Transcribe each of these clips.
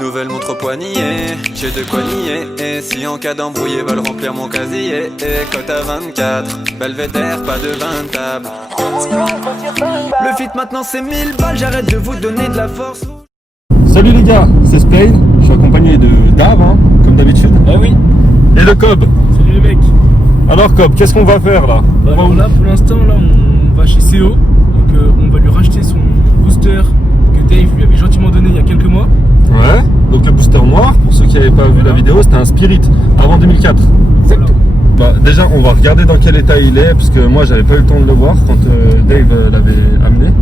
Nouvelle montre au poignet, j'ai de quoi nier. Et si en cas d'embrouille veulent remplir mon casier, et cote à 24, belvédère, pas de 20 tables. Le fit maintenant c'est 1000 balles, j'arrête de vous donner de la force. Salut les gars, c'est Spain, je suis accompagné de Dave, hein, comme d'habitude. Ah oui. Et de Cobb. Salut les mecs. Alors Cobb, qu'est-ce qu'on va faire là? Alors là pour l'instant là on va chez CO, donc on va lui racheter son booster que Dave lui avait gentiment donné il y a quelques mois. Ouais, donc le booster noir, pour ceux qui n'avaient pas vu la vidéo, c'était un Spirit avant 2004. Voilà. Bah, déjà on va regarder dans quel état il est, parce que moi j'avais pas eu le temps de le voir quand Dave l'avait amené.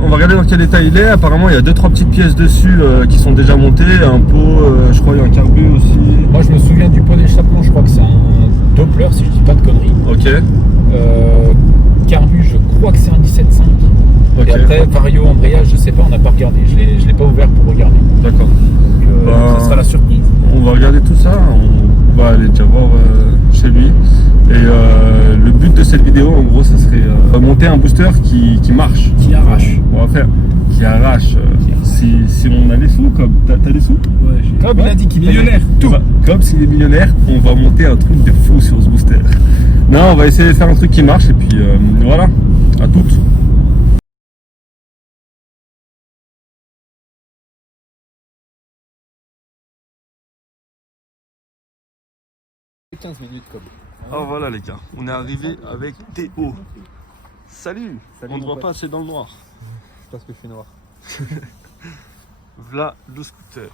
On va regarder dans quel état il est. Apparemment il y a 2-3 petites pièces dessus qui sont déjà montées, un pot, je crois il y a un carbu aussi. Moi je me souviens du pot d'échappement, je crois que c'est un Doppler si je dis pas de conneries. Ok. Carbu, je crois que c'est un 17.5. Ok. Et après vario embrayage, je sais pas, on n'a pas regardé, je l'ai pas ouvert pour regarder. D'accord. Donc ça sera la surprise. On va regarder tout ça, on va aller déjà voir chez lui. Et le but de cette vidéo, en gros, ça serait monter un booster qui marche. Qui arrache. On va faire qui arrache. Si on a des sous, comme t'as des sous? Ouais, Comme il a dit qu'il millionnaire, tout. Comme s'il est millionnaire, on va monter un truc de fou sur ce booster. Non, on va essayer de faire un truc qui marche et puis voilà, à toutes. – 15 minutes comme. Oh voilà les gars, on est arrivé avec Théo. Salut. Salut, on ne mon voit pote. pas, c'est dans le noir. Parce que je suis noir. Voilà le scooter.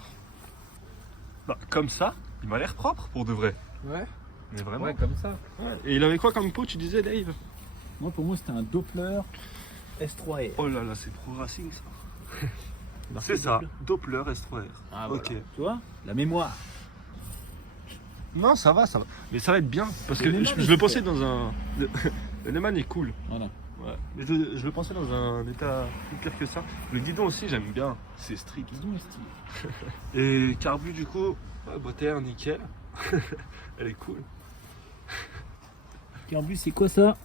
Bah, comme ça, il m'a l'air propre pour de vrai. Ouais. Mais vraiment. Ouais, comme ça. Ouais. Et il avait quoi comme pot, tu disais, Dave? Moi pour moi c'était un Doppler S3R. Oh là là, c'est Pro Racing ça. C'est ça, Doppler S3R. Ah, ok. voilà. Tu vois, la mémoire. Non, ça va, ça va. Mais ça va être bien parce que Le Neyman je est le pensais dans un. Le Neyman est cool. Voilà. Ouais. Mais je le pensais dans un état plus clair que ça. Le guidon aussi, j'aime bien. C'est strict. Guidon est stylé. Et carbu du coup, boîte à air nickel. Elle est cool. Carbu c'est quoi ça?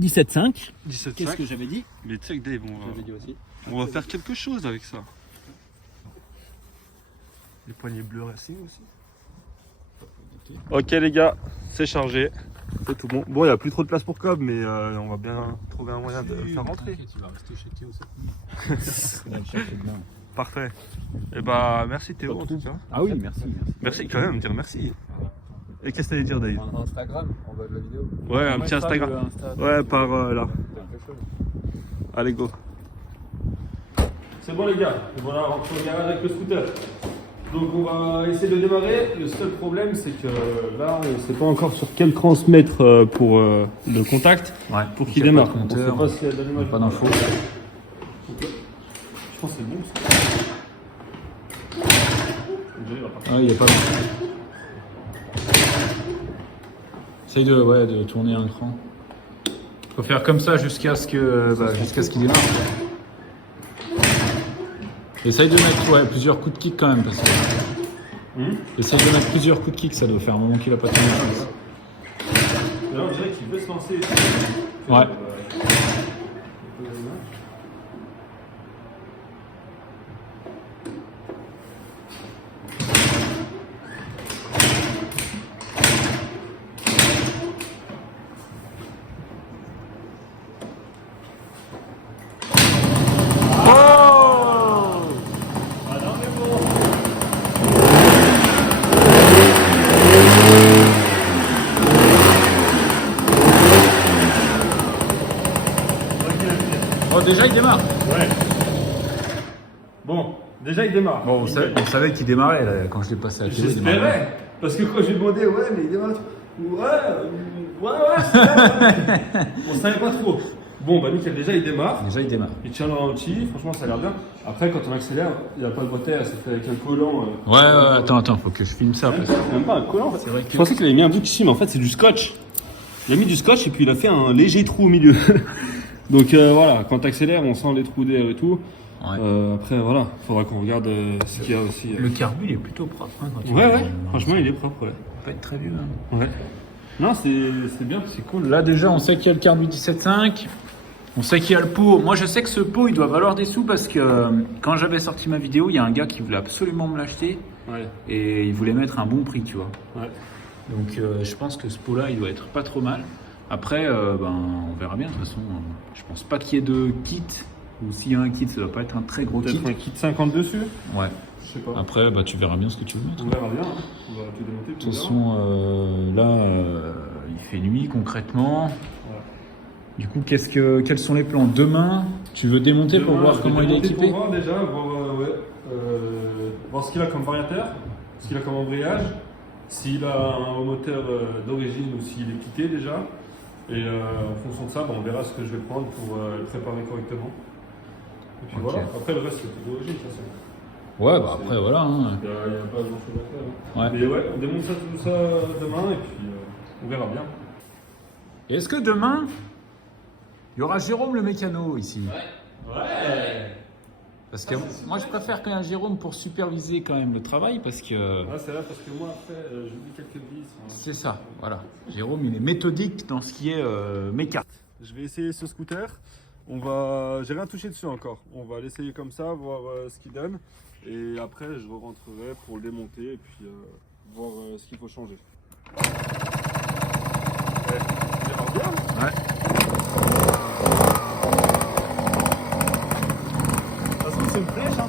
17.5. 17,5. Qu'est-ce que j'avais dit? Mais tu sais que Dave, J'avais dit aussi. on va faire quelque chose avec ça. Les poignées bleues Racing aussi. Ok les gars, c'est chargé. C'est tout bon. Bon, il n'y a plus trop de place pour Cobb, mais on va bien trouver un moyen de le faire rentrer. Tu vas rester chez Théo cette nuit. Parfait. Et bah merci Théo en tout cas. Ah oui, merci. Merci quand même, dire merci. Et qu'est-ce que t'allais dire Dave? Un Instagram, on va de la vidéo. Ouais, un petit Instagram. Ouais, par là. Allez, go. C'est bon les gars, voilà, on rentre au garage avec le scooter. Donc on va essayer de démarrer. Le seul problème c'est que là on ne sait pas encore sur quel cran se mettre pour le contact Ouais, pour qu'il démarre. On On sait pas s'il y a de l'allumage. pas d'infos. Je pense que c'est bon ça. Ah, il n'y a pas d'infos. Essaye de tourner un cran. Faut faire comme ça jusqu'à ce qu'il démarre. Essaye de mettre plusieurs coups de kick quand même parce que. Essaye de mettre plusieurs coups de kick, ça doit faire un moment qu'il a pas tourné. Là on dirait qu'il veut se lancer. Ouais. Oh, déjà il démarre. Ouais. Bon, déjà il démarre. Bon, on savait qu'il démarrait là, quand je l'ai passé à la télé. il démarrait. J'espérais. Parce que quand j'ai demandé, ouais, mais il démarre. Ouais, c'est vrai. On savait pas trop. Bon, bah nickel, déjà il démarre. Déjà il démarre. Il tient le ralenti, franchement ça a l'air bien. Après, quand on accélère, il n'y a pas de boîte à air, c'est fait avec un collant. Ouais, attends, faut que je filme ça après. C'est même pas un collant en fait. C'est vrai que- Je pensais qu'il avait mis un bout ici, mais en fait c'est du scotch. Il a mis du scotch et puis il a fait un léger trou au milieu. Donc voilà, quand tu accélères, on sent les trous d'air et tout. Ouais. Après, voilà, faudra qu'on regarde ce qu'il y a aussi. Le carbu il est plutôt propre. Hein, quand tu Ouais, le- ouais, franchement, il est propre, ouais. Il peut être très vieux. Hein. Ouais. Non, c'est bien. C'est cool. Là déjà on sait qu'il y a le carbu 17.5. On sait qu'il y a le pot. Moi, je sais que ce pot, il doit valoir des sous parce que quand j'avais sorti ma vidéo, il y a un gars qui voulait absolument me l'acheter Ouais. et il voulait mettre un bon prix, tu vois. Ouais. Donc, je pense que ce pot-là, il doit être pas trop mal. Après, on verra bien. De toute façon, je pense pas qu'il y ait de kit. Ou s'il y a un kit, ça doit pas être un très gros kit. Peut-être un kit 50 dessus. Ouais. Je sais pas. Après, tu verras bien ce que tu veux mettre. On verra bien. Hein. On va tout démonter. De toute façon, là, il fait nuit concrètement. Ouais. Du coup, quels sont les plans? Demain, tu veux démonter pour voir comment il est équipé? Pour voir déjà, voir ce qu'il a comme variateur, ce qu'il a comme embrayage, s'il a un moteur d'origine ou s'il est quitté déjà. Et en fonction de ça, on verra ce que je vais prendre pour le préparer correctement. Et puis Ok. voilà, après le reste c'est tout d'origine, ça c'est. Ouais, après, voilà. Hein. Il n'y a pas grand chose à faire. Hein. Ouais. Mais ouais, on démonte tout ça demain et puis on verra bien. Et est-ce que demain, il y aura Jérôme le mécano ici? Ouais. Parce que moi, je préfère qu'il y ait un Jérôme pour superviser quand même le travail parce que Ouais, c'est vrai parce que moi après j'oublie quelques vis. c'est ça, voilà. Jérôme, il est méthodique dans ce qui est méca. Je vais essayer ce scooter. J'ai rien touché dessus encore. On va l'essayer comme ça, voir ce qu'il donne. Et après, je rentrerai pour le démonter et puis voir ce qu'il faut changer. Il démarre bien. Ouais. Parce que c'est une flèche, hein.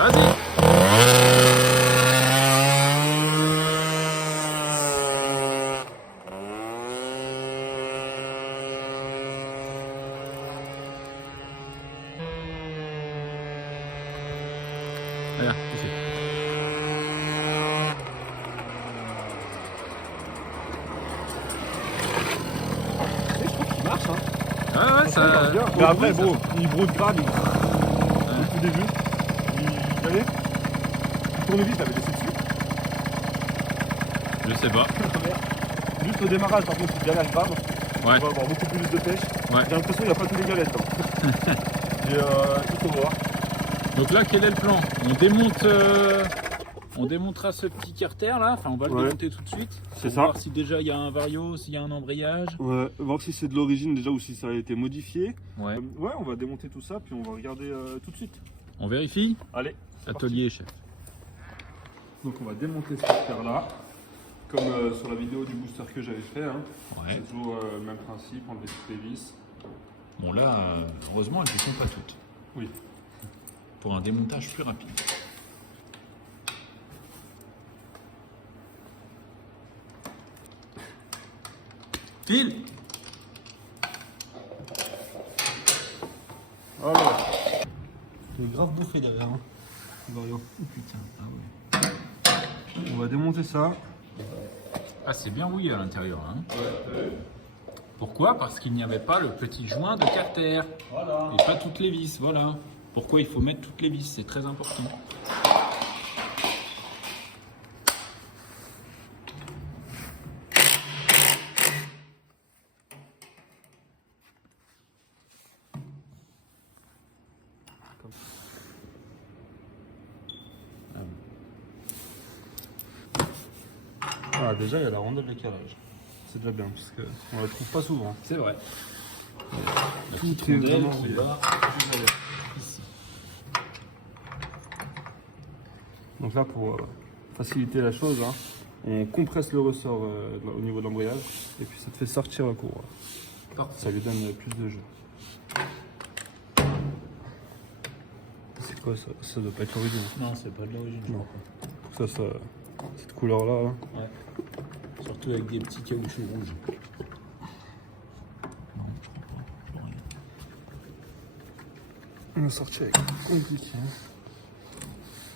Vas-y. Regarde, ici. Il marche, hein. Ah ouais, ça. Mais après, bon, il brode grave, il au tout début. Allez, le tournevis, je l'avais laissé dessus. Je sais pas. Juste au démarrage, par contre, il galère grave. Ouais. On va avoir beaucoup plus de pêche. Ouais. J'ai l'impression qu'il n'y a pas tous les galettes. Hein. Et il faut voir. Donc là, quel est le plan? On démontera ce petit carter là, enfin on va le Ouais. démonter tout de suite. C'est Pour ça. voir si déjà il y a un vario, s'il y a un embrayage. Ouais, voir si c'est de l'origine déjà ou si ça a été modifié. Ouais. Ouais, on va démonter tout ça puis on va regarder tout de suite. On vérifie? Allez, c'est Atelier chef. parti. Donc on va démonter ce scooter là, comme sur la vidéo du booster que j'avais fait. Hein. Ouais. C'est toujours le même principe, enlever toutes les vis. Bon là, heureusement elles ne sont pas toutes. Oui. Pour un démontage plus rapide. File. Voilà. C'est grave bouffé derrière. Hein. Vario. Oh putain, ah ouais. On va démonter ça. Ah c'est bien rouillé à l'intérieur là. Hein. Pourquoi? Parce qu'il n'y avait pas le petit joint de carter. Voilà. Et pas toutes les vis, voilà. Pourquoi il faut mettre toutes les vis, c'est très important. Ah, déjà il y a la rondelle de calage. C'est déjà bien parce qu'on la trouve pas souvent. C'est vrai. Tout est vraiment qui va ici. Donc là pour faciliter la chose, hein, on compresse le ressort au niveau de l'embrayage et puis ça te fait sortir la courroie. Ça lui donne plus de jeu. C'est quoi ça? Ça doit pas être l'origine. Non, c'est pas de l'origine. Non. Pour ça, cette couleur là. Ouais. Surtout avec des petits caoutchoucs rouges. Non, je crois pas. Je vois rien. On a sorti avec compliqué.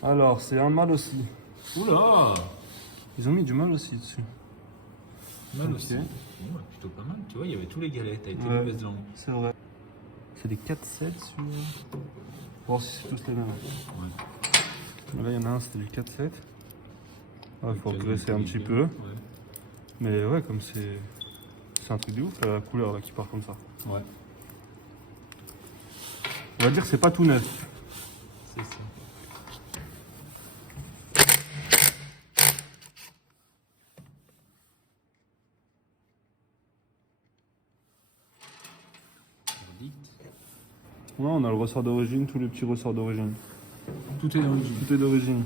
Alors, c'est un mâle aussi. Oula! Ils ont mis du mâle aussi dessus. Mal Ok. aussi. Ouais, plutôt pas mal. Tu vois, il y avait tous les galettes. T'as été Ouais. mauvaise langue. C'est vrai. C'est des 4-7 sur. Voir si c'est tous les mêmes. Ouais. Là, il y en a un, c'était du 4-7. Il faut T'as regresser des- un des- petit des- peu. Ouais. Mais ouais, comme c'est. C'est un truc de ouf, la couleur là, qui part comme ça. Ouais. On va dire que c'est pas tout neuf. C'est ça. Ouais, on a le ressort d'origine, tous les petits ressorts d'origine. Tout est d'origine. Tout est d'origine.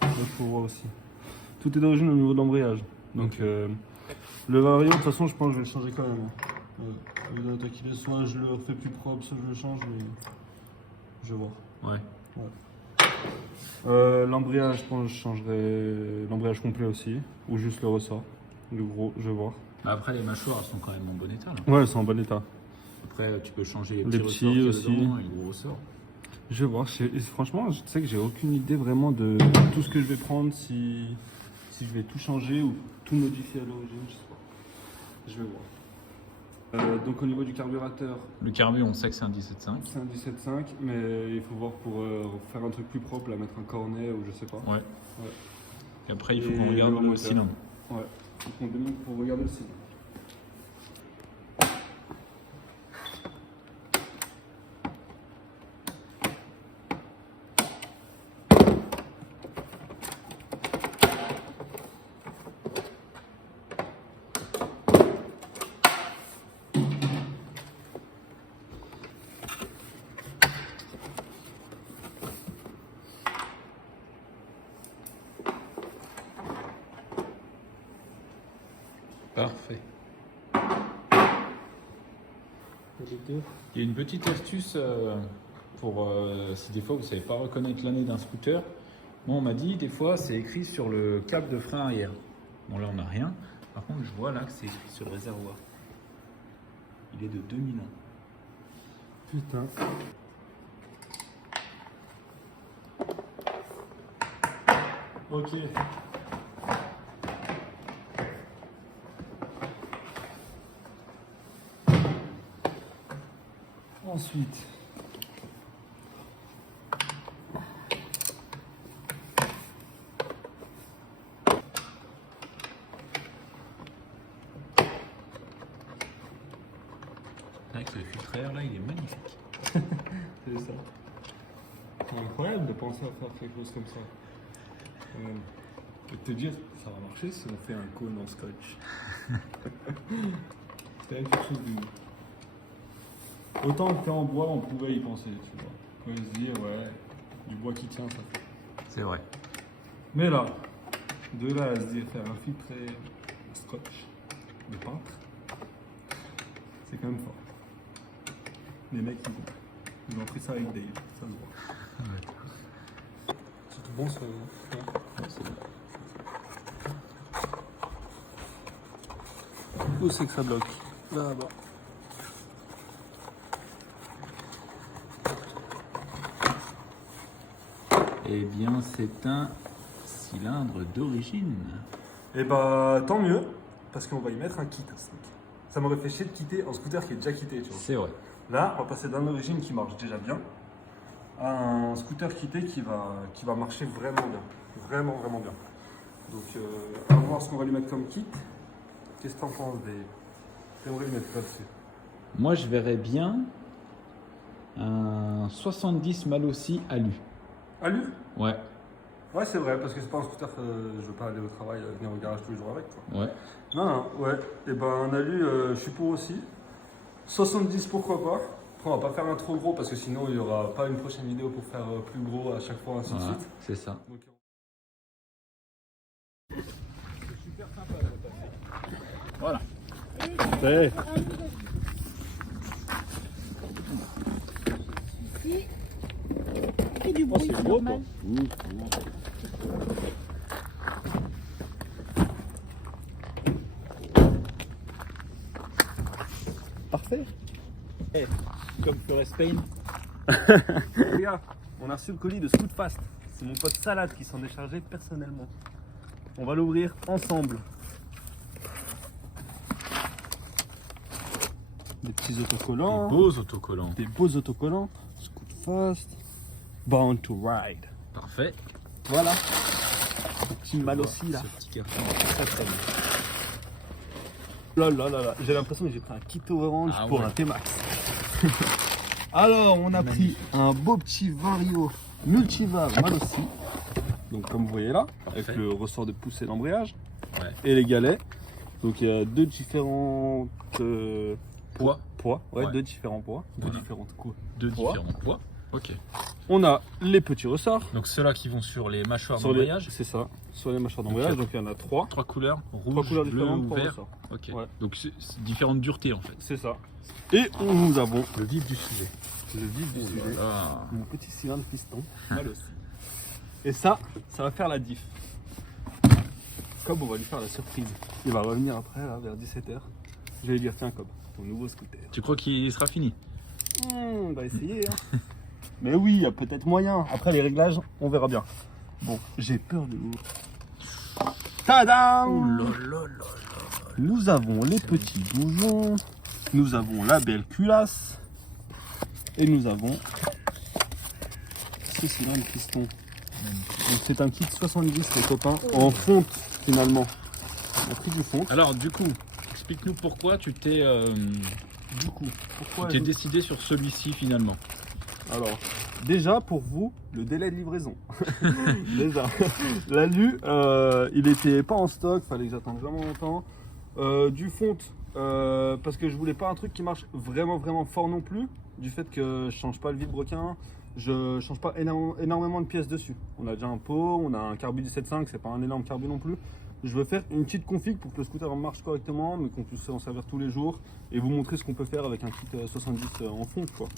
Là, faut voir aussi. Tout est d'origine au niveau de l'embrayage. Donc, le vario, de toute façon, je pense que je vais le changer quand même. Soit je le refais plus propre, soit je le change, mais je vais voir. Ouais. L'embrayage, je pense que je changerai l'embrayage complet aussi, ou juste le ressort. Le gros, je vais voir. Mais après, les mâchoires, elles sont quand même en bon état. Là. Ouais, c'est en bon état. Après, tu peux changer les Les petits petits ressorts qu'il y a aussi. dedans et le gros ressort. Je vais voir. Franchement, je sais que j'ai aucune idée vraiment de tout ce que je vais prendre, si je vais tout changer ou tout modifier à l'origine, je sais pas. Je vais voir. Donc au niveau du carburateur, Le carbu, on sait que c'est un 17.5. c'est un 17.5, mais il faut voir pour faire un truc plus propre, la mettre un cornet ou je sais pas. Ouais. Ouais. Et après, il faut Et qu'on regarde le le moteur. cylindre. Ouais. Donc on demande pour regarder le signe. Parfait. Il y a une petite astuce pour si des fois vous ne savez pas reconnaître l'année d'un scooter. Moi, on m'a dit des fois c'est écrit sur le câble de frein arrière. Bon, là on n'a rien. Par contre, je vois là que c'est écrit sur le réservoir. Il est de 2001. Putain. Ok. Ensuite. Avec le filtre air là, il est magnifique. C'est ça. C'est incroyable de penser à faire quelque chose comme ça. Et te dire, ça va marcher si on fait un cône en scotch. C'est quelque chose de... Autant que t'es en bois, on pouvait y penser, tu vois. On pouvait se dire, ouais, du bois qui tient, ça fait. C'est vrai. Mais là, de là à se dire faire un filtré scotch de peintre, c'est quand même fort. Les mecs, ils ont pris ça avec Dave, ça se voit. C'est tout bon, ça. Ouais, c'est bon. Où c'est que ça bloque? Là-bas. Eh bien, c'est un cylindre d'origine. Et bah, tant mieux, parce qu'on va y mettre un kit à ce truc. Ça m'aurait fait chier de quitter un scooter qui est déjà quitté, tu vois. C'est vrai. Là, on va passer d'un origine qui marche déjà bien à un scooter quitté qui va marcher vraiment bien. Vraiment, vraiment bien. Donc, on va voir ce qu'on va lui mettre comme kit. Qu'est-ce que t'en penses, Dave? T'aimerais lui mettre quoi dessus? Moi, je verrais bien un 70 Malossi alu. Alu? Ouais, Ouais, c'est vrai, parce que c'est pas un scooter que je veux pas aller au travail, venir au garage tous les jours avec. Quoi. ouais. Non, non, ouais. Et ben, un alu, je suis pour aussi. 70, pourquoi pas. Après, on va pas faire un trop gros parce que sinon, il y aura pas une prochaine vidéo pour faire plus gros à chaque fois, ainsi de Voilà, suite. c'est ça. Donc, Voilà. c'est... Et du bruit, c'est normal. Parfait. Comme Flores Spain. Les gars, on a reçu le colis de Scootfast. C'est mon pote Salade qui s'en est chargé personnellement. On va l'ouvrir ensemble. Des petits autocollants. Beaux autocollants. Des beaux autocollants. Scootfast. Born to Ride. Parfait. Voilà. Le petit Malossi là. Ce petit carton. Très très bien. Là là là là. J'ai l'impression que j'ai pris un kit orange Ah pour ouais. un T-Max. Alors on a pris un beau petit Vario multivar Malossi. Donc comme vous voyez là, avec Parfait. le ressort de poussée d'embrayage Ouais. et les galets. Donc il y a deux différentes Poids. Poids, ouais, Ouais. 2 différents poids. Deux Voilà. différentes coups. Deux Poids. différents poids. Ok. On a les petits ressorts. Donc ceux-là qui vont sur les mâchoires Sur les, d'embrayage. c'est ça, sur les mâchoires d'embrayage. Ok. Donc il y en a 3. 3 couleurs, rouge, Trois couleurs bleu différentes ou pour vert. ressorts. Ok. Ouais. Donc c'est différentes duretés en fait. C'est ça. Et nous avons Le vif du sujet. le vif du sujet. Ah. Mon petit cylindre piston. Mal aussi. Et ça va faire la diff. Cobb, on va lui faire la surprise. Il va revenir après, là, vers 17h. Je vais lui dire, tiens Cobb, ton nouveau scooter. Tu crois qu'il sera fini? On va essayer. Hein. Mais oui, il y a peut-être moyen. Après les réglages, on verra bien. Bon, j'ai peur de vous. Tadam! Nous avons les petits boujons. Nous avons la belle culasse. Et nous avons ce cylindre piston. Donc c'est un kit 70 les copains, en fonte finalement. On a pris du fonte. Alors du coup, explique-nous pourquoi tu t'es Pourquoi décidé sur celui-ci finalement. Alors, déjà pour vous, le délai de livraison. Déjà, l'alu, il était pas en stock, fallait que j'attende vraiment longtemps. Du fonte, parce que je voulais pas un truc qui marche vraiment fort non plus. Du fait que je change pas le vilebrequin, je change pas énormément de pièces dessus. On a déjà un pot, on a un carbu 17.5, c'est pas un énorme carbu non plus. Je veux faire une petite config pour que le scooter marche correctement, mais qu'on puisse en servir tous les jours et vous montrer ce qu'on peut faire avec un kit 70 en fonte, quoi.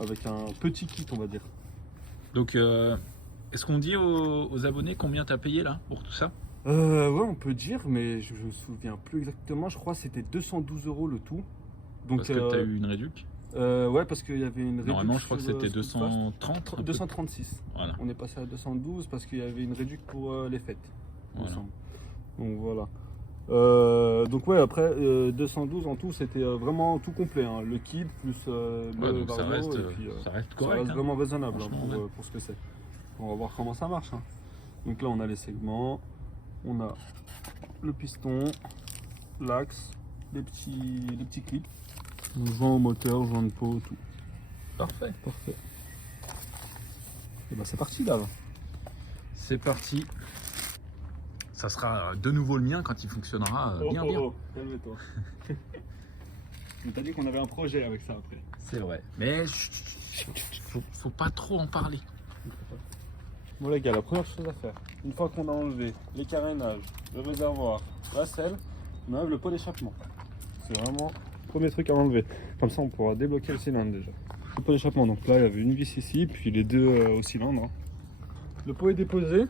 Avec un petit kit, on va dire. Donc est-ce qu'on dit aux abonnés combien t'as payé là pour tout ça? Ouais, on peut dire, mais je me souviens plus exactement. Je crois que c'était 212 € le tout. Donc, Parce que t'as eu une réduc. ouais, parce qu'il y avait une réduction. Normalement je crois que c'était 230. un peu. 236. Voilà. On est passé à 212 parce qu'il y avait une réduction pour les fêtes. il me Voilà. semble. Donc voilà. Donc ouais, après 212 en tout, c'était vraiment tout complet. Hein. Le kit plus Ouais, le donc ça Varno, reste, et puis, ça reste ça correct. reste hein. vraiment raisonnable hein, Franchement, ouais. pour ce que c'est. On va voir comment ça marche. Hein. Donc là, on a les segments, on a le piston, l'axe, les petits clips, joint au moteur, joint de pot, tout. Parfait. Parfait. Et ben c'est parti là. C'est parti. Ça sera de nouveau le mien quand il fonctionnera bien. Calme-toi. Mais t'as dit qu'on avait un projet avec ça après. C'est vrai. Mais faut pas trop en parler. Bon les gars, la première chose à faire, une fois qu'on a enlevé les carénages, le réservoir, la selle, on enlève le pot d'échappement. C'est vraiment le premier truc à enlever. Comme ça on pourra débloquer le cylindre déjà. Le pot d'échappement, donc là il y avait une vis ici, puis les deux au cylindre. Hein. Le pot est déposé,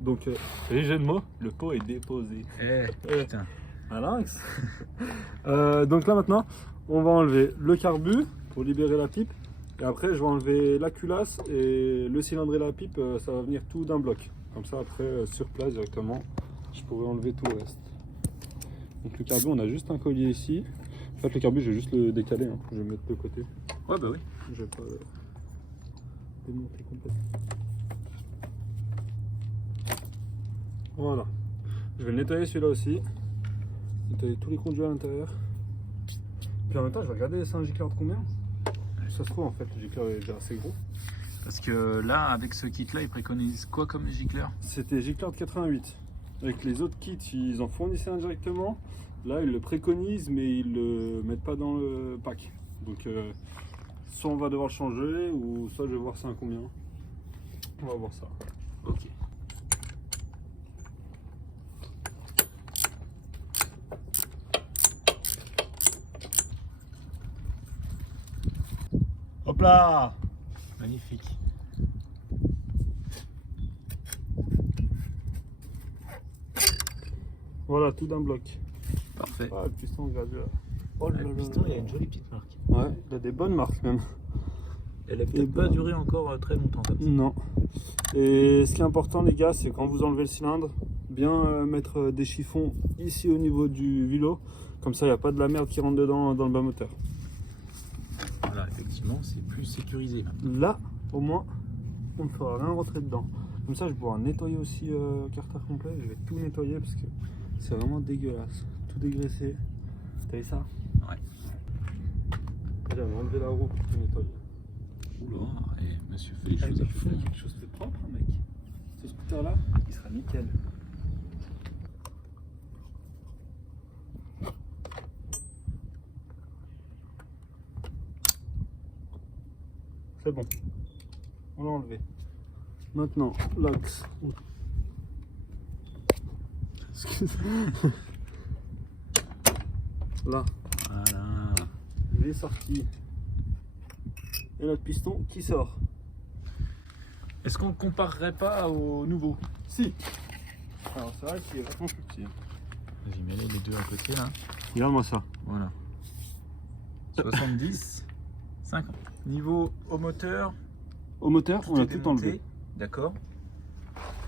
donc les jeux de mots, le pot est déposé. Putain. À l'inx. Donc là maintenant, on va enlever le carbu pour libérer la pipe. Et après, je vais enlever la culasse et le cylindre et la pipe, ça va venir tout d'un bloc. Comme ça, après, sur place directement, je pourrai enlever tout le reste. Donc le carbu, on a juste un collier ici. En fait, le carbu, je vais juste le décaler. Hein. Je vais le mettre de côté. Ouais, bah oui. Je vais pas le démonter complètement. Voilà. Je vais le nettoyer celui-là aussi. Nettoyer tous les conduits à l'intérieur. Puis en même temps, je vais regarder c'est un gicleur de combien. Ça se trouve en fait, le gicleur est déjà assez gros. Parce que là, avec ce kit-là, ils préconisent quoi comme gicleur? C'était gicleur de 88. Avec les autres kits, ils en fournissaient un directement. Là, ils le préconisent, mais ils le mettent pas dans le pack. Donc, soit on va devoir le changer, ou soit je vais voir c'est un combien. On va voir ça. Ok. Hop là! Magnifique. Voilà, tout d'un bloc. Parfait. Ah, le piston gradué. Oh là là Le là piston, là. il a une jolie petite marque. Ouais, il a des bonnes marques même. Elle a peut-être pas duré encore très longtemps comme ça. Non. Et ce qui est important les gars, c'est quand vous enlevez le cylindre, bien mettre des chiffons ici au niveau du vélo. Comme ça, il n'y a pas de la merde qui rentre dedans dans le bas moteur. Voilà, effectivement, c'est plus sécurisé maintenant. Là, au moins, on ne fera rien rentrer dedans. Comme ça, je vais pouvoir nettoyer aussi carter complet. Je vais tout nettoyer parce que c'est vraiment dégueulasse. Tout dégraissé. T'as vu ça? Ouais. J'avais enlevé la roue pour tout nettoyer. Oula, et monsieur fait les choses à fond. quelque chose de propre, hein, mec. Ce scooter là, il sera nickel. C'est bon. On l'a enlevé. Maintenant, l'axe. Là, Voilà. il est sorti. Et notre piston qui sort. Est-ce qu'on ne comparerait pas au nouveau? Si. Alors c'est vrai qu'il est vachement plus petit. Vas-y, mets les deux à côté là. Regarde-moi ça. Voilà. 70, 50. Niveau au moteur, Au moteur, on a est tout démonté. enlevé. D'accord.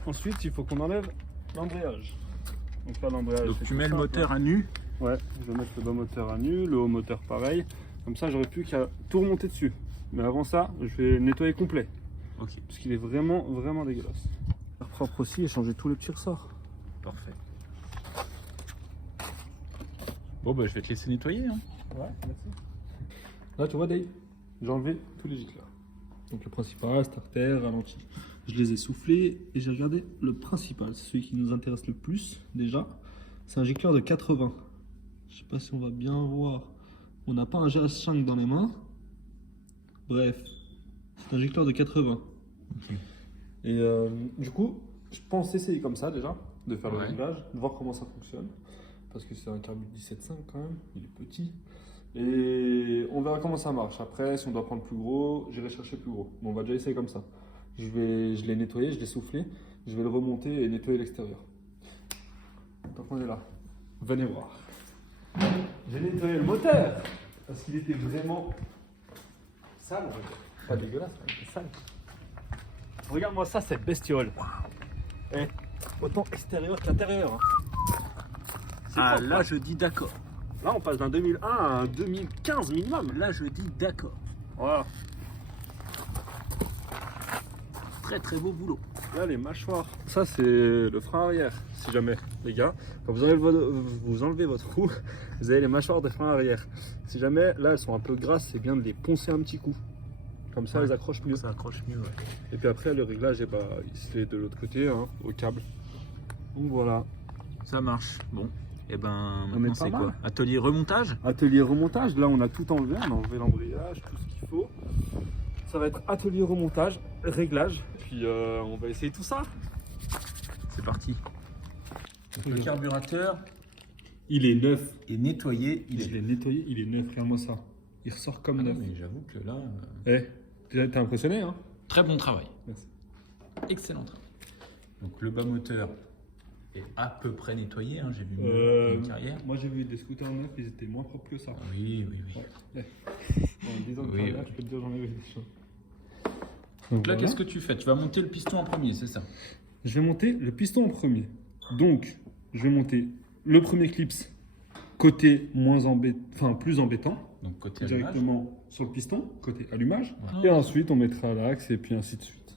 Ensuite, il faut qu'on enlève l'embrayage. Donc là, l'embrayage. Donc c'est tu tout mets le simple, moteur hein. à nu. Ouais, je vais mettre le bas moteur à nu, le haut moteur pareil. Comme ça, j'aurais plus qu'à tout remonter dessus. Mais avant ça, je vais le nettoyer complet. Ok, Parce qu'il est vraiment, vraiment dégueulasse. Faire propre aussi et changer tous les petits ressorts. parfait. Bon bah je vais te laisser nettoyer. Hein. Ouais, merci. Là, tu vois, Dave, j'ai enlevé tous les gicleurs. Donc le principal, starter, ralenti. Je les ai soufflés et j'ai regardé le principal, c'est celui qui nous intéresse le plus déjà. C'est un gicleur de 80. Je sais pas si on va bien voir. On n'a pas un GH5 dans les mains. Bref, c'est un gicleur de 80. Ok. Et du coup, je pense essayer comme ça déjà, de faire le Ouais. réglage, de voir comment ça fonctionne. Parce que c'est un carbu 17.5 quand même, il est petit. Et on verra comment ça marche. Après, si on doit prendre plus gros, j'irai chercher plus gros. Bon, on va déjà essayer comme ça. Je l'ai nettoyé, je l'ai soufflé, je vais le remonter et nettoyer l'extérieur. Tant qu'on est là, venez voir. J'ai nettoyé le moteur parce qu'il était vraiment sale. On va dire. Pas dégueulasse, mais il était sale. Regarde-moi ça, cette bestiole. Eh, autant extérieur qu'intérieur. Hein. C'est Ah propre, là hein. je dis d'accord. Là, on passe d'un 2001 à un 2015 minimum. Là je dis d'accord. Voilà. Très très beau boulot. Là, les mâchoires. Ça, c'est le frein arrière. Si jamais, les gars, quand vous enlevez votre roue, vous avez les mâchoires des freins arrière. Si jamais, là, elles sont un peu grasses, c'est bien de les poncer un petit coup. Comme ça, Ouais. elles accrochent mieux. Ça accroche mieux. Ouais. Et puis après, le réglage, eh ben, c'est de l'autre côté, hein, au câble. Donc voilà. Ça marche. Bon. Et ben On est maintenant pas c'est mal. quoi? Atelier remontage? Atelier remontage, là on a tout enlevé, on a enlevé l'embrayage, tout ce qu'il faut. Ça va être atelier remontage, réglage, puis on va essayer tout ça. C'est parti. Donc, le carburateur Il est neuf. est nettoyé. Il Je est l'ai nettoyé, il est neuf, regarde-moi ça. Il ressort comme Ah non, neuf. mais j'avoue que là, T'es impressionné, hein? très bon travail. Merci. Excellent travail. Donc le bas moteur est à peu près nettoyé. Hein. J'ai vu une carrière. Moi j'ai vu des scooters neufs, ils étaient moins propres que ça. Oui, oui, oui. Ouais. En 10 ans de Oui, carrière, oui. je peux te dire, j'en ai vu des choses. Donc là, qu'est-ce que tu fais? Tu vas monter le piston en premier, c'est ça? Je vais monter le piston en premier. Donc, je vais monter le premier clips côté plus embêtant, Donc côté allumage. directement sur le piston, côté allumage. Voilà. Et ensuite, on mettra l'axe et puis ainsi de suite.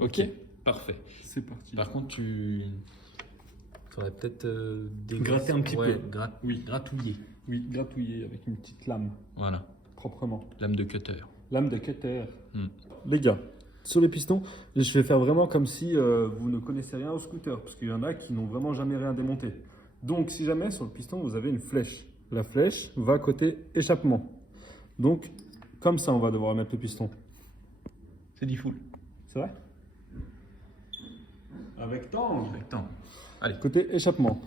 Ok, parfait. C'est parti. Par contre, tu faudrait peut-être Gratter un petit peu. Oui, gratouiller. Oui, gratouiller avec une petite lame, Voilà, proprement. lame de cutter. Lame de cutter. Hmm. Les gars, sur les pistons, je vais faire vraiment comme si vous ne connaissez rien au scooter, parce qu'il y en a qui n'ont vraiment jamais rien démonté. Donc, si jamais sur le piston, vous avez une flèche, la flèche va côté échappement. Donc, comme ça, on va devoir mettre le piston. C'est dit full. C'est vrai? Avec temps. Avec temps. Allez. Côté échappement.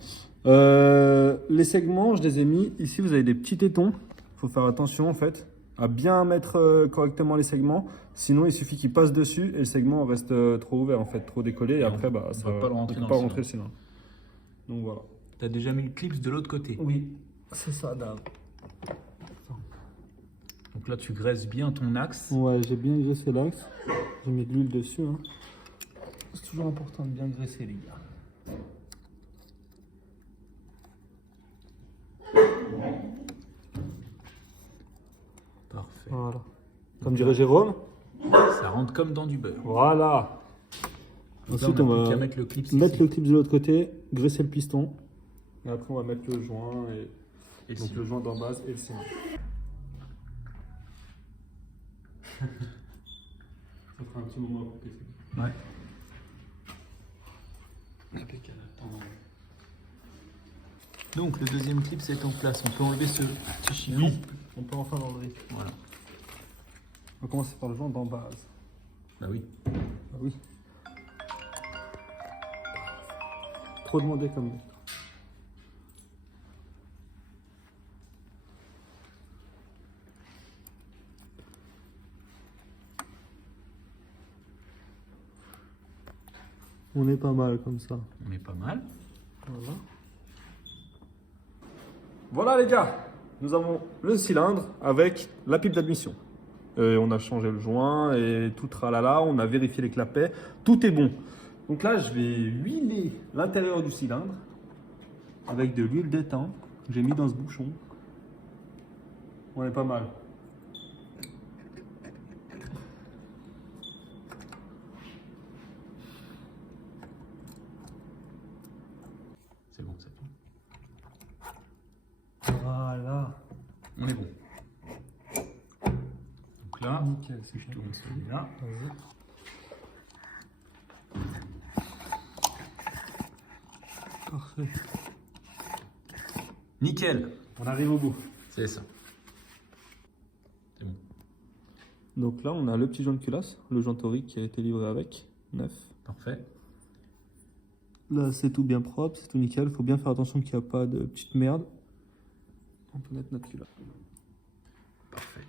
Les segments, je les ai mis. Ici, vous avez des petits tétons. Il faut faire attention, en fait, à bien mettre correctement les segments. Sinon, il suffit qu'ils passent dessus et le segment reste trop ouvert, en fait, trop décollé. Et après, bah, ça va pas le rentrer on peut dans pas le rentrer le cylindre. Donc voilà. T'as déjà mis le clips de l'autre côté. Oui, c'est ça, Dave. Donc là, tu graisses bien ton axe. Ouais, j'ai bien graissé l'axe. J'ai mis de l'huile dessus. Hein. C'est toujours important de bien graisser, les gars. Parfait. Voilà. Comme dirait Jérôme. Ça rentre comme dans du beurre. Voilà. Donc là, Ensuite, on on a plus va qu'à mettre le clips mettre ici. le clip de l'autre côté, graisser le piston. Et après, on va mettre le joint. Et Et donc si- le joint d'en base et le cylindre. Ça fera un petit moment à couper. Ouais. Impeccable. Donc le deuxième clip est en place. On peut enlever ce petit chiffon. Oui, on peut enfin l'enlever. Voilà. On va commencer par le joint d'en base. Bah oui. Ah oui. Trop demandé comme mètre. On est pas mal comme ça. On est pas mal. Voilà. Voilà les gars, nous avons le cylindre avec la pipe d'admission. On a changé le joint et tout tralala, on a vérifié les clapets, tout est bon. Donc là, je vais huiler l'intérieur du cylindre avec de l'huile d'étain que j'ai mis dans ce bouchon. On est pas mal. C'est bon, ça tourne. Voilà. On est bon. Donc là, Nickel, si je tourne celui-là. Parfait. Nickel. On arrive au bout. C'est ça. C'est bon. Donc là, on a le petit joint de culasse, le joint torique qui a été livré avec, neuf. Parfait. Là, c'est tout bien propre, c'est tout nickel. Faut bien faire attention qu'il n'y a pas de petite merde. On peut mettre notre culasse. Parfait.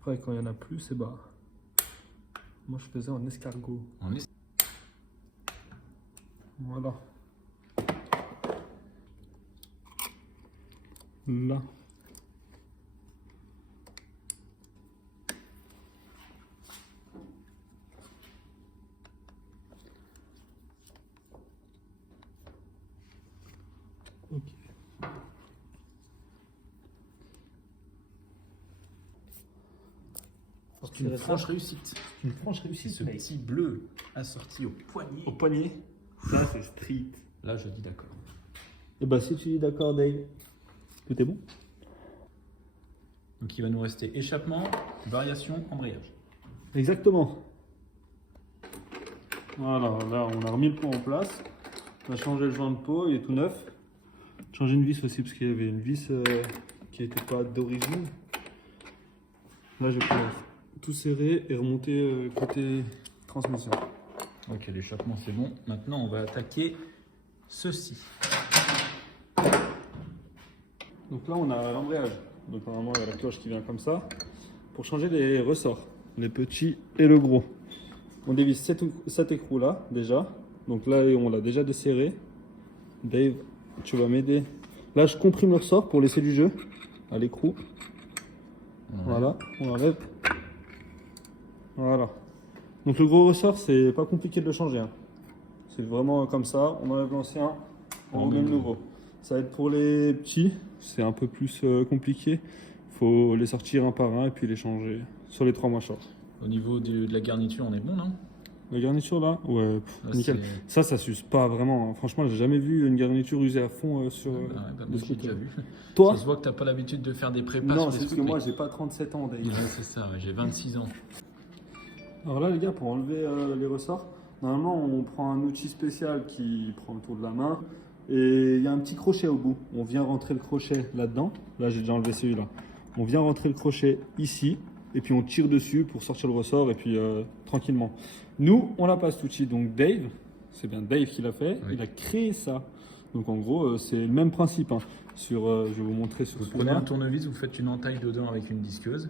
Après, quand il y en a plus, c'est bas. Moi, je faisais en escargot. On est... Voilà. Là. Ok. C'est une franche réussite. Une franche C'est réussite, ce petit bleu assorti au poignet. Au poignet. Ça, c'est street. Là, je dis d'accord. Et bah, si tu dis d'accord, Dave, tout est bon. Donc il va nous rester échappement, variation, embrayage. Exactement. Voilà, là, on a remis le pot en place. On a changé le joint de pot, il est tout neuf. Changé une vis aussi, parce qu'il y avait une vis qui n'était pas d'origine. Là, je vais pouvoir tout serrer et remonter côté transmission. Ok, l'échappement c'est bon. Maintenant, on va attaquer ceci. Donc là, on a l'embrayage. Donc normalement, il y a la cloche qui vient comme ça. Pour changer les ressorts, les petits et le gros. On dévisse cet écrou là, déjà. Donc là, on l'a déjà desserré. Dave, tu vas m'aider. Là, je comprime le ressort pour laisser du jeu à l'écrou. Voilà, on enlève. Voilà. Donc le gros ressort, c'est pas compliqué de le changer, hein. C'est vraiment comme ça, on enlève l'ancien, on remet le nouveau. Ça va être pour les petits, c'est un peu plus compliqué. Faut les sortir un par un et puis les changer sur les 3 mâchoires. Au niveau de la garniture, on est bon, non? La garniture là, ouais, Là, nickel. Ça s'use pas vraiment, hein. Franchement, j'ai jamais vu une garniture usée à fond sur Ah ouais, bah, des moi, j'ai déjà scooters. vu. Toi? Ça se voit que t'as pas l'habitude de faire des prépas Non, sur c'est des parce que scooters. moi j'ai pas 37 ans, Dave. Ouais, c'est ça, ouais, j'ai 26 ans. Alors là, les gars, pour enlever les ressorts, normalement, on prend un outil spécial qui prend le tour de la main et il y a un petit crochet au bout. On vient rentrer le crochet là-dedans. Là, j'ai déjà enlevé celui-là. On vient rentrer le crochet ici et puis on tire dessus pour sortir le ressort et puis tranquillement. Nous, on l'a pas cet outil. Donc Dave, c'est bien Dave qui l'a fait. Oui. Il a créé ça. Donc en gros, c'est le même principe, hein. Je vais vous montrer sur Vous ce prenez un tournevis, vous faites une entaille dedans avec une disqueuse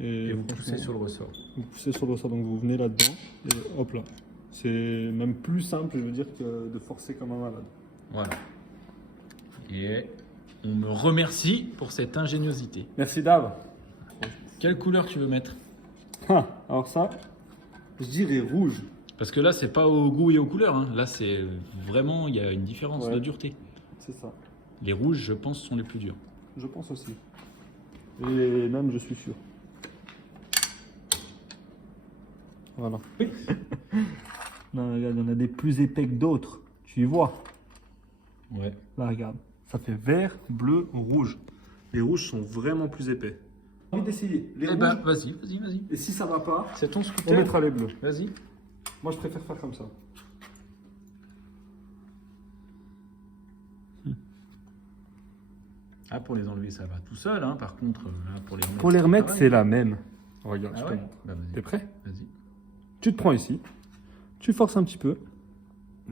et vous franchement, poussez sur le ressort. Vous poussez sur le ressort, donc vous venez là-dedans et hop là. C'est même plus simple, je veux dire, que de forcer comme un malade. Voilà. Et on me remercie pour cette ingéniosité. Merci Dave. Quelle couleur tu veux mettre? Alors ça, je dirais rouge. Parce que là, c'est pas au goût et aux couleurs, hein. Là, c'est vraiment, il y a une différence Ouais. de dureté. C'est ça. Les rouges, je pense, sont les plus durs. Je pense aussi. Et même, je suis sûr. Voilà. Non, regarde, il y en a des plus épais que d'autres. Tu y vois? Ouais. Là, regarde. Ça fait vert, bleu, rouge. Les rouges sont vraiment plus épais. J'ai envie d'essayer. Les Eh rouges. ben, vas-y. Et si ça va pas, C'est ton on scooter. mettra les bleus. Vas-y. Moi, je préfère faire comme ça. Ah, pour les enlever, ça va tout seul. Hein. Par contre, là, Pour les remettre, pareil. c'est la même. Regarde, Ah je te ouais montre. Bah, vas-y. T'es prêt? Vas-y. Tu te prends ici. Tu forces un petit peu.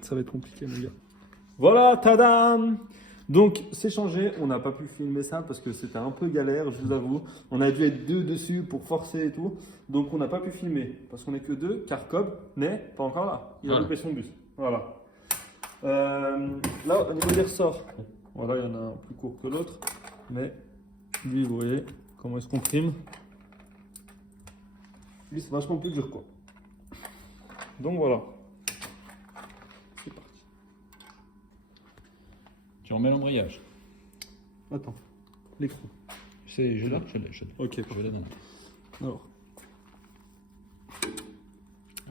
Ça va être compliqué, mon gars. Voilà, tadam! Donc, c'est changé. On n'a pas pu filmer ça parce que c'était un peu galère, je vous avoue. On a dû être 2 dessus pour forcer et tout. Donc, on n'a pas pu filmer parce qu'on n'est que 2, car Cobb n'est pas encore là. Il a Voilà. loupé son bus. Voilà. Là, au niveau des ressorts, voilà, il y en a un plus court que l'autre. Mais lui, vous voyez comment il se comprime. Lui, c'est vachement plus dur, quoi. Donc, voilà. C'est parti. Tu remets l'embrayage. Attends, l'écrou. Je l'ai. Ok, Je l'ai dans la- alors.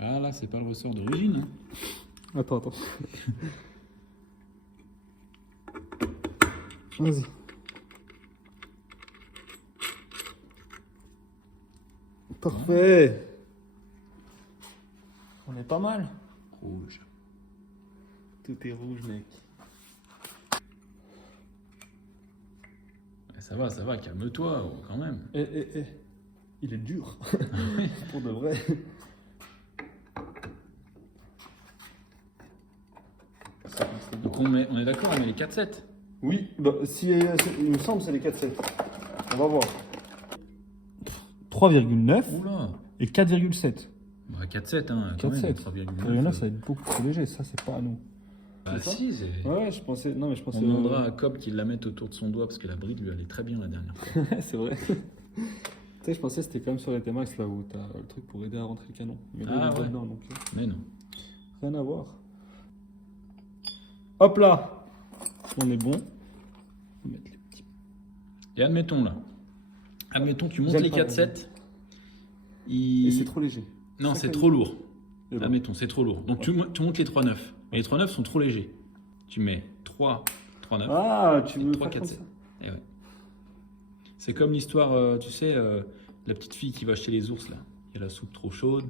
Ah là, c'est pas le ressort d'origine. Hein. Attends. Vas-y. Parfait. On est pas mal. Rouge. Tout est rouge, mec. Ça va, calme-toi quand même. Il est dur. Pour de vrai. Donc on est d'accord, on met les 4-7. Oui, bah, il me semble que c'est les 4,7. On va voir. 3,9 Oula. et 4,7. Bah 4-7, hein. quand même, 4,7. 3,9. Ça va être beaucoup trop léger. Ça, c'est pas à nous. Bah c'est ça si, c'est... Ouais, je pensais. Non, mais je pensais. On demandera à Cobb qu'il la mette autour de son doigt parce que la bride lui allait très bien la dernière fois. C'est vrai. Tu sais, je pensais que c'était quand même sur les T-Max là où t'as le truc pour aider à rentrer le canon. Mais là, Ah, il est pas ouais. dedans, donc Mais non. rien à voir. Hop là, on est bon. On va mettre les petits. Et admettons là. Admettons tu montes J'aime les pas, 4-7. Et c'est trop léger. Non, Ça c'est fait- trop lourd. Et bon. Admettons, c'est trop lourd. Donc tu montes les 3-9. Mais les 3-9 sont trop légers. Tu mets 3, 3-9. Ah, tu et veux 3, faire 4, comme 7. ça? Et ouais. C'est comme l'histoire, tu sais, la petite fille qui va chez les ours là. Il y a la soupe trop chaude,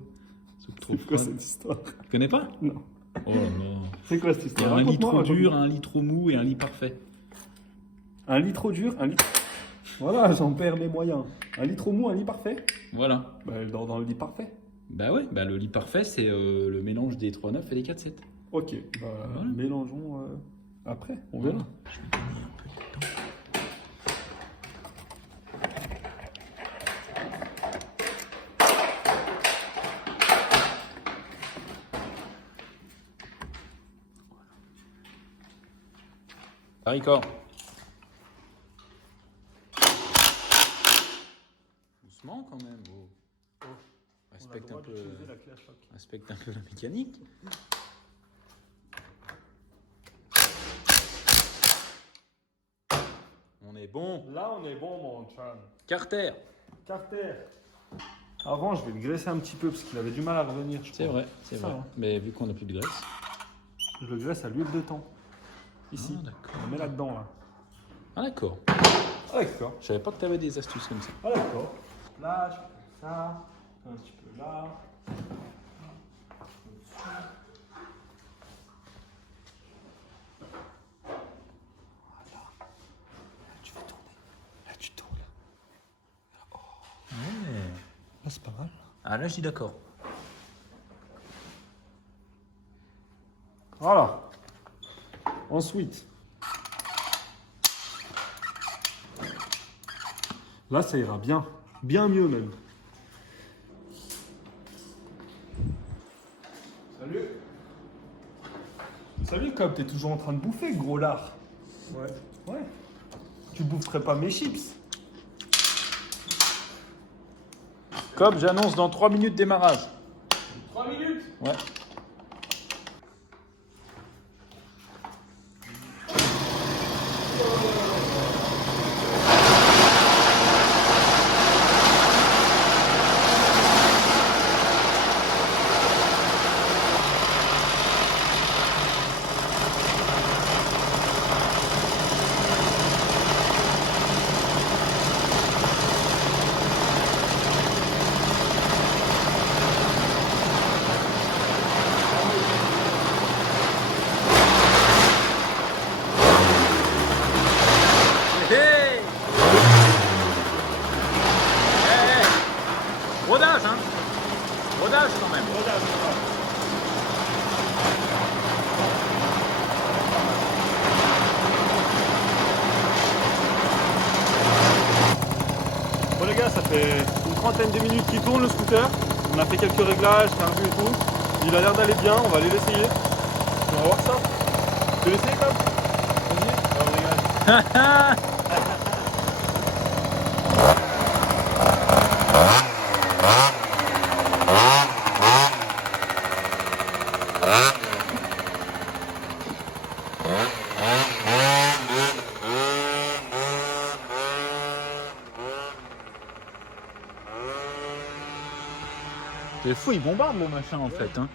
soupe trop C'est quoi froide. cette histoire? Tu connais pas? Non. Oh là là. C'est quoi cette Il y histoire? a un lit trop Raconte-moi, dur, raconte-moi. un lit trop mou et un lit parfait. Un lit trop dur, un lit. Voilà, j'en perds mes moyens. Un lit trop mou, un lit parfait? Voilà. Bah, elle dort dans le lit parfait. Bah ouais, bah le lit parfait, c'est le mélange des 3-9 et des 4-7. Ok, bah, Voilà. mélangeons après, on verra. Voilà. Je vais gagner un peu de temps. Haricor. Doucement quand même. Oh. Respecte un peu la mécanique. On est bon. Là, on est bon, mon chan. Carter. Carter. Avant, je vais le graisser un petit peu parce qu'il avait du mal à revenir. Je C'est crois. vrai, c'est Ça, vrai. hein. Mais vu qu'on n'a plus de graisse. Je le graisse à l'huile de thon. Ici. Ah, d'accord. On le met là-dedans, là. Ah, d'accord. Ah, d'accord. Je savais pas que tu avais des astuces comme ça. Ah, d'accord. Là, je fais ça. Un petit peu là. Voilà. Là, tu fais tourner. Là, tu tournes. Ouais. Là, c'est pas mal. Ah, là, je dis d'accord. Voilà. Ensuite. Là, ça ira bien. Bien mieux, même. Salut. Salut, Cobb. T'es toujours en train de bouffer, gros lard. Ouais. Ouais. Tu boufferais pas mes chips. Cobb, j'annonce dans 3 minutes démarrage. 3 minutes. Ouais. fait une trentaine de minutes qu'il tourne le scooter. On a fait quelques réglages, carbu et tout. Il a l'air d'aller bien, on va aller l'essayer. On va voir ça. Tu veux l'essayer quand même? Vas-y. Alors, regarde. C'est fou, il bombarde le machin en fait. Hein.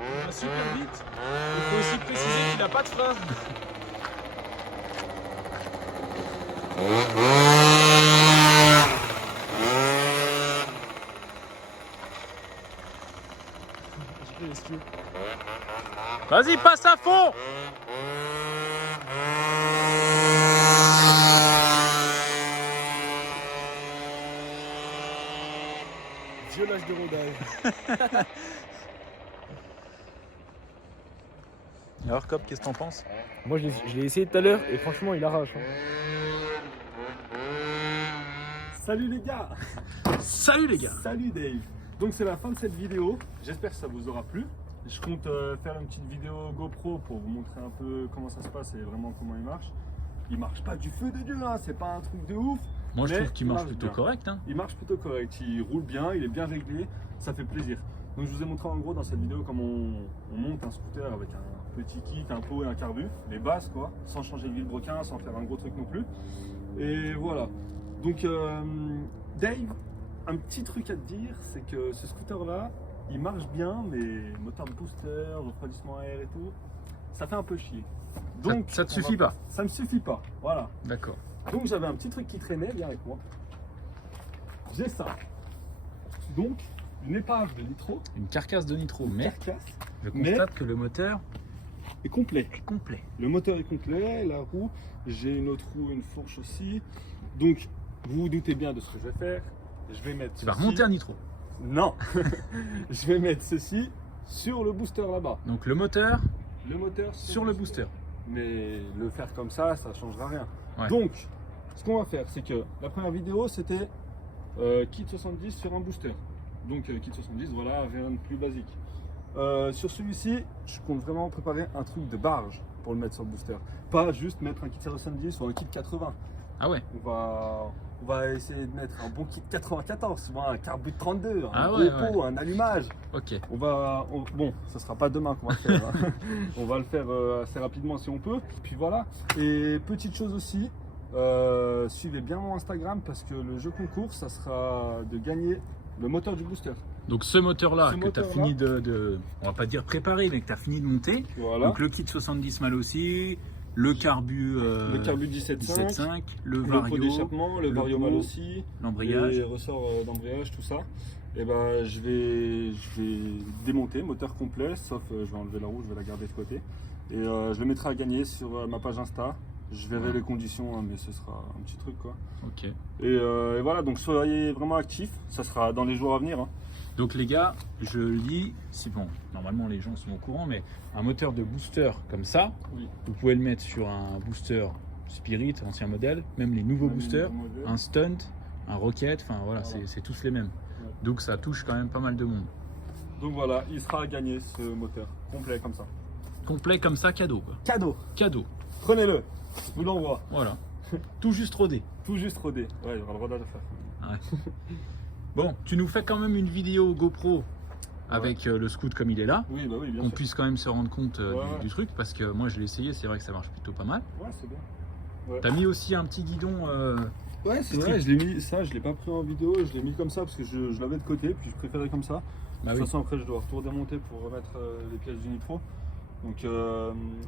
Il va super vite. Il faut aussi préciser qu'il n'a pas de frein. Vas-y, passe à fond. Violage de rodage. Alors Cop, qu'est-ce que t'en penses? Moi je l'ai essayé tout à l'heure et franchement il arrache. Salut les gars! Salut les gars. Salut Dave! Donc c'est la fin de cette vidéo, j'espère que ça vous aura plu. Je compte faire une petite vidéo GoPro pour vous montrer un peu comment ça se passe et vraiment comment il marche. Il marche pas du feu de Dieu, hein. C'est pas un truc de ouf. Moi je mais trouve qu'il marche plutôt bien. correct. Hein. Il marche plutôt correct, il roule bien, il est bien réglé, ça fait plaisir. Donc je vous ai montré en gros dans cette vidéo comment on monte un scooter avec un petit kit, un pot et un carbu, les bases quoi, sans changer de vilebrequin, sans faire un gros truc non plus. Et voilà. Donc Dave, un petit truc à te dire, c'est que ce scooter là, il marche bien, mais moteur de booster, refroidissement à air et tout, ça fait un peu chier. Donc Ça te suffit pas? Ça me suffit pas, voilà. D'accord. Donc j'avais un petit truc qui traînait, viens avec moi. J'ai ça. Donc une épave de nitro, Une carcasse de nitro, une mais carcasse, je constate que le moteur est complet. est complet. Le moteur est complet, la roue, j'ai une autre roue, une fourche aussi. Donc vous vous doutez bien de ce que je vais faire. Je vais mettre Tu vas ceci- remonter un nitro. Non. Je vais mettre ceci sur le booster là-bas. Donc le moteur Le moteur sur le booster. Mais le faire comme ça changera rien. Ouais. Donc, ce qu'on va faire, c'est que la première vidéo, c'était kit 70 sur un booster. Donc, kit 70, voilà, rien de plus basique. Sur celui-ci, je compte vraiment préparer un truc de barge pour le mettre sur le booster. Pas juste mettre un kit 70 ou un kit 80. Ah ouais. On va essayer de mettre un bon kit 94, tu vois, un carbu de 32, un Ah gros ouais, pot, un allumage. Ok. Bon, ça sera pas demain qu'on va le faire. Hein. On va le faire assez rapidement si on peut. Puis voilà. Et petite chose aussi, suivez bien mon Instagram parce que le jeu concours, ça sera de gagner le moteur du booster. Donc ce moteur-là Ce que tu as moteur-là. fini de, on va pas dire préparer, mais que tu as fini de monter. Voilà. Donc le kit 70 mal aussi, le carbu, Le carbu 17.5, 17.5, le le pot vario, d'échappement, le vario mal pot, aussi, l'embrayage. les ressorts d'embrayage, tout ça. Et ben je vais démonter, moteur complet, sauf je vais enlever la roue, je vais la garder de côté. Et je le mettrai à gagner sur ma page Insta. Je verrai les conditions, hein, mais ce sera un petit truc quoi. Ok. Et voilà, donc soyez vraiment actifs, ça sera dans les jours à venir. Hein. Donc les gars, je le dis, si bon, normalement les gens sont au courant, mais un moteur de booster comme ça, Oui. vous pouvez le mettre sur un booster Spirit, ancien modèle, même les nouveaux boosters, un Stunt, un Rocket, enfin voilà, Voilà. c'est tous les mêmes. Ouais. Donc ça touche quand même pas mal de monde. Donc voilà, il sera à gagner ce moteur, complet comme ça. Complet comme ça, cadeau quoi. Cadeau, Cadeau, prenez-le, je vous l'envoie. voilà. Tout juste rodé. Tout juste rodé. Ouais, il y aura le rodage à faire. Ouais. Bon, tu nous fais quand même une vidéo GoPro avec le scoot comme il est là, Oui, bah oui, bien qu'on sûr. puisse quand même se rendre compte Ouais, ouais. du truc, parce que moi je l'ai essayé, c'est vrai que ça marche plutôt pas mal. Ouais, c'est bien. Ouais. T'as mis aussi un petit guidon. Ouais, c'est vrai, je l'ai mis, ça, je l'ai pas pris en vidéo, je l'ai mis comme ça parce que je l'avais de côté, puis je préférais comme ça. Bah De oui. toute façon, après, je dois tout redémonter pour remettre les pièces du nitro. Donc,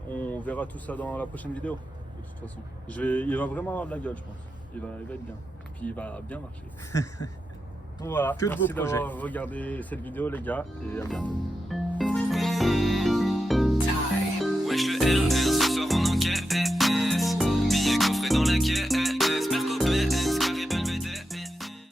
on verra tout ça dans la prochaine vidéo, de toute façon. Il va vraiment avoir de la gueule, je pense. Il va être bien. Puis, il va bien marcher. Donc voilà, Que de merci beaux projets. d'avoir regardé cette vidéo, les gars, et à bientôt. Wesh le RR ce soir en encaisse. Billet coffré dans la caisse.